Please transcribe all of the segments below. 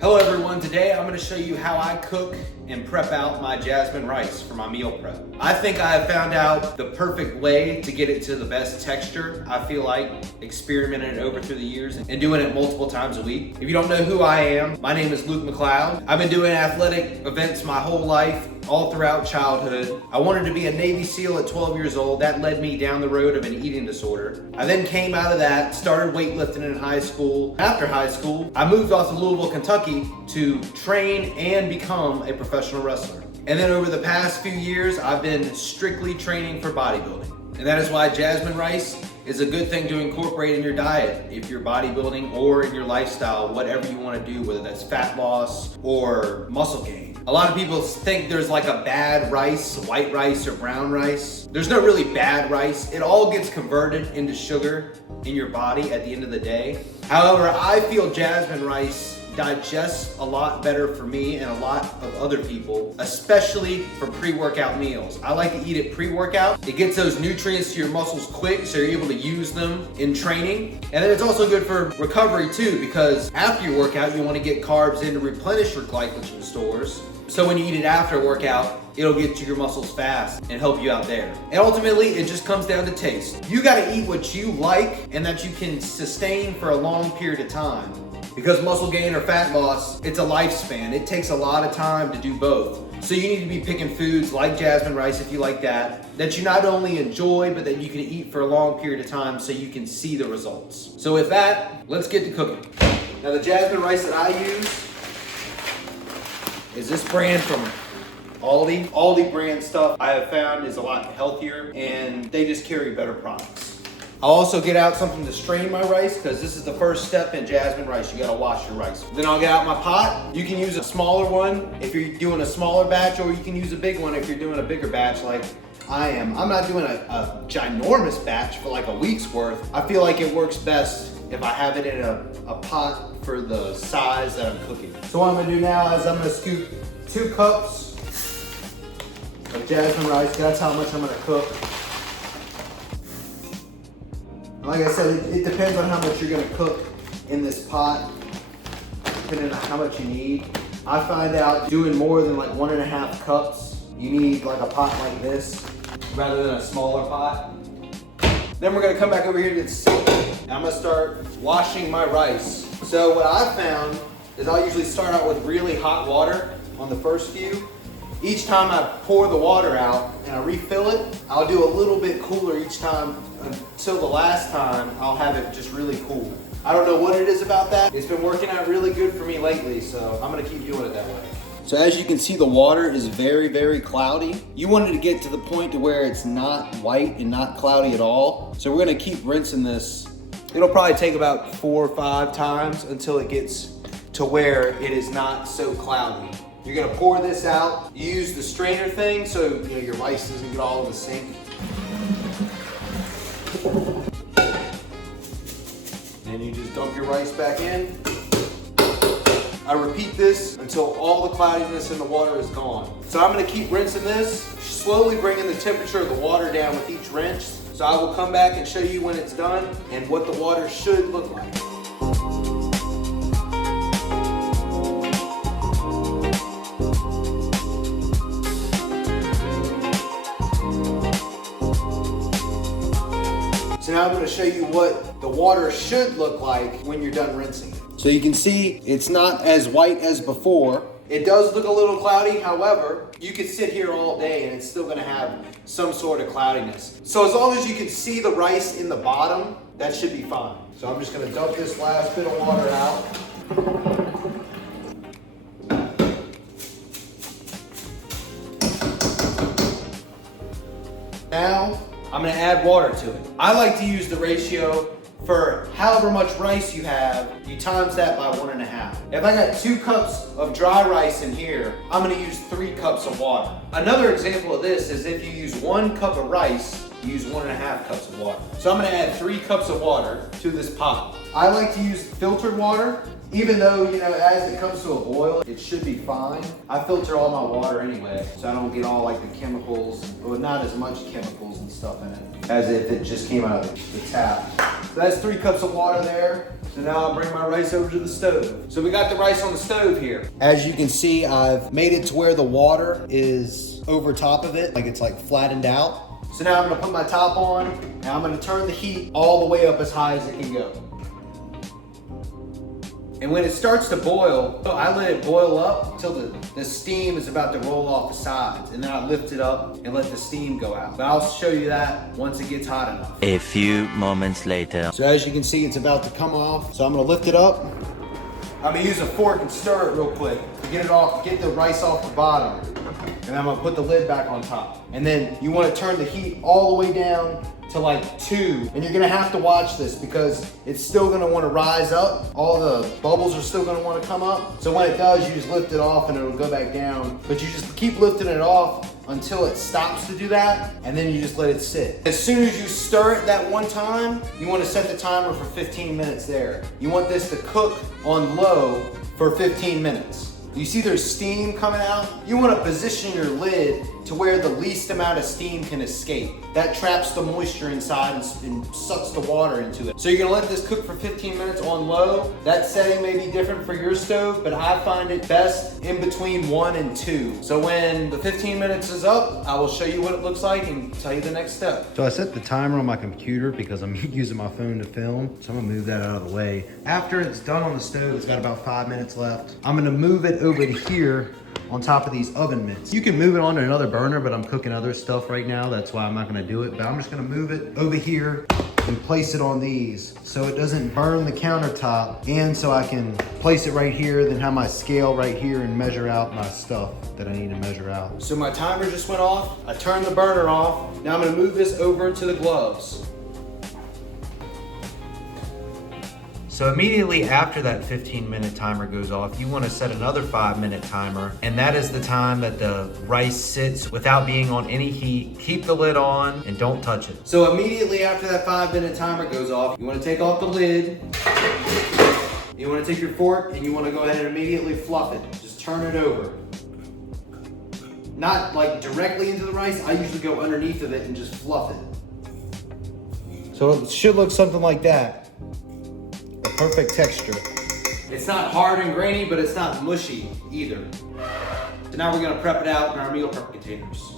Hello everyone, today I'm going to show you how I cook and prep out my Jasmine rice for my meal prep. I think I have found out the perfect way to get it to the best texture. I feel like experimenting it over through the years and doing it multiple times a week. If you don't know who I am, my name is Luke McLeod. I've been doing athletic events my whole life, all throughout childhood. I wanted to be a Navy SEAL at 12 years old. That led me down the road of an eating disorder. I then came out of that, started weightlifting in high school. After high school, I moved off to Louisville, Kentucky to train and become a professional wrestler. And then over the past few years, I've been strictly training for bodybuilding. And that is why Jasmine rice is a good thing to incorporate in your diet if you're bodybuilding or in your lifestyle, whatever you want to do, whether that's fat loss or muscle gain. A lot of people think there's like a bad rice, white rice or brown rice. There's no really bad rice. It all gets converted into sugar in your body at the end of the day. However, I feel Jasmine rice digests a lot better for me and a lot of other people, especially for pre-workout meals. I like to eat it pre-workout. It gets those nutrients to your muscles quick, so you're able to use them in training. And then it's also good for recovery too, because after your workout, you want to get carbs in to replenish your glycogen stores. So when you eat it after a workout, it'll get to your muscles fast and help you out there. And ultimately, it just comes down to taste. You gotta eat what you like and that you can sustain for a long period of time. Because muscle gain or fat loss, it's a lifespan. It takes a lot of time to do both. So you need to be picking foods like Jasmine rice, if you like that you not only enjoy, but that you can eat for a long period of time so you can see the results. So with that, let's get to cooking. Now the Jasmine rice that I use is this brand from Aldi. Aldi brand stuff I have found is a lot healthier and they just carry better products. I'll also get out something to strain my rice because this is the first step in Jasmine rice. You gotta wash your rice. Then I'll get out my pot. You can use a smaller one if you're doing a smaller batch, or you can use a big one if you're doing a bigger batch like I am. I'm not doing a ginormous batch for like a week's worth. I feel like it works best if I have it in a pot for the size that I'm cooking. So what I'm gonna do now is I'm gonna scoop 2 cups of Jasmine rice. That's how much I'm gonna cook. Like I said, it depends on how much you're gonna cook in this pot, depending on how much you need. I find out doing more than like 1.5 cups, you need like a pot like this, rather than a smaller pot. Then we're gonna come back over here to the sink, and I'm gonna start washing my rice. So what I've found is I'll usually start out with really hot water on the first few. Each time I pour the water out and I refill it, I'll do a little bit cooler each time until the last time I'll have it just really cool. I don't know what it is about that. It's been working out really good for me lately, so I'm gonna keep doing it that way. So as you can see, the water is very, very cloudy. You want it to get to the point to where it's not white and not cloudy at all. So we're gonna keep rinsing this. It'll probably take about 4 or 5 times until it gets to where it is not so cloudy. You're gonna pour this out. You use the strainer thing so your rice doesn't get all in the sink. And you just dump your rice back in. I repeat this until all the cloudiness in the water is gone. So I'm gonna keep rinsing this, slowly bringing the temperature of the water down with each rinse. So I will come back and show you when it's done and what the water should look like. So now I'm going to show you what the water should look like when you're done rinsing it. So you can see it's not as white as before. It does look a little cloudy, however, you could sit here all day and it's still going to have some sort of cloudiness. So as long as you can see the rice in the bottom, that should be fine. So I'm just going to dump this last bit of water out. Now, I'm gonna add water to it. I like to use the ratio for however much rice you have, you times that by 1.5. If I got 2 cups of dry rice in here, I'm gonna use 3 cups of water. Another example of this is if you use 1 cup of rice, you use 1.5 cups of water. So I'm gonna add 3 cups of water to this pot. I like to use filtered water. Even though, you know, as it comes to a boil, it should be fine. I filter all my water anyway, so I don't get all like the chemicals, or not as much chemicals and stuff in it, as if it just came out of the tap. So that's 3 cups of water there. So now I'll bring my rice over to the stove. So we got the rice on the stove here. As you can see, I've made it to where the water is over top of it, like it's like flattened out. So now I'm gonna put my top on, and I'm gonna turn the heat all the way up as high as it can go. And when it starts to boil, I let it boil up until the steam is about to roll off the sides. And then I lift it up and let the steam go out. But I'll show you that once it gets hot enough. A few moments later. So as you can see, it's about to come off. So I'm gonna lift it up. I'm gonna use a fork and stir it real quick to get it off, get the rice off the bottom. And I'm gonna put the lid back on top. And then you wanna turn the heat all the way down to like 2. And you're gonna have to watch this because it's still gonna wanna rise up. All the bubbles are still gonna wanna come up. So when it does, you just lift it off and it'll go back down. But you just keep lifting it off until it stops to do that, and then you just let it sit. As soon as you stir it that one time, you wanna set the timer for 15 minutes there. You want this to cook on low for 15 minutes. You see there's steam coming out? You want to position your lid to where the least amount of steam can escape. That traps the moisture inside and sucks the water into it. So you're gonna let this cook for 15 minutes on low. That setting may be different for your stove, but I find it best in between 1 and 2. So when the 15 minutes is up, I will show you what it looks like and tell you the next step. So I set the timer on my computer because I'm using my phone to film. So I'm gonna move that out of the way. After it's done on the stove, it's got about 5 minutes left. I'm gonna move it over to here on top of these oven mitts. You can move it onto another burner, but I'm cooking other stuff right now. That's why I'm not gonna do it, but I'm just gonna move it over here and place it on these so it doesn't burn the countertop, and so I can place it right here, then have my scale right here and measure out my stuff that I need to measure out. So my timer just went off. I turned the burner off. Now I'm gonna move this over to the gloves. So immediately after that 15-minute timer goes off, you want to set another 5-minute timer, and that is the time that the rice sits without being on any heat. Keep the lid on and don't touch it. So immediately after that 5-minute timer goes off, you want to take off the lid. You want to take your fork and you want to go ahead and immediately fluff it. Just turn it over. Not like directly into the rice. I usually go underneath of it and just fluff it. So it should look something like that. Perfect texture. It's not hard and grainy, but it's not mushy either. So now we're gonna prep it out in our meal prep containers.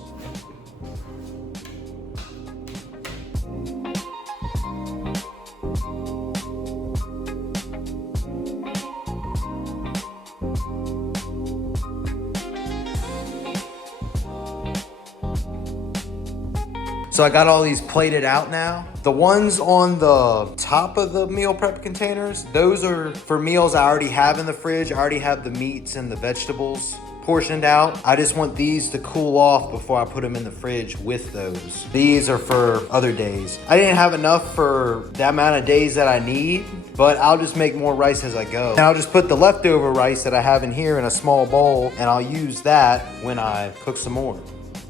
So I got all these plated out now. The ones on the top of the meal prep containers, those are for meals I already have in the fridge. I already have the meats and the vegetables portioned out. I just want these to cool off before I put them in the fridge with those. These are for other days. I didn't have enough for the amount of days that I need, but I'll just make more rice as I go. And I'll just put the leftover rice that I have in here in a small bowl, and I'll use that when I cook some more.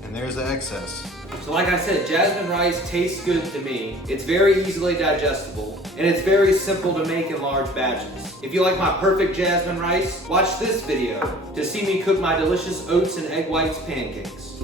And there's the excess. So like I said, jasmine rice tastes good to me. It's very easily digestible, and it's very simple to make in large batches. If you like my perfect jasmine rice, watch this video to see me cook my delicious oats and egg whites pancakes.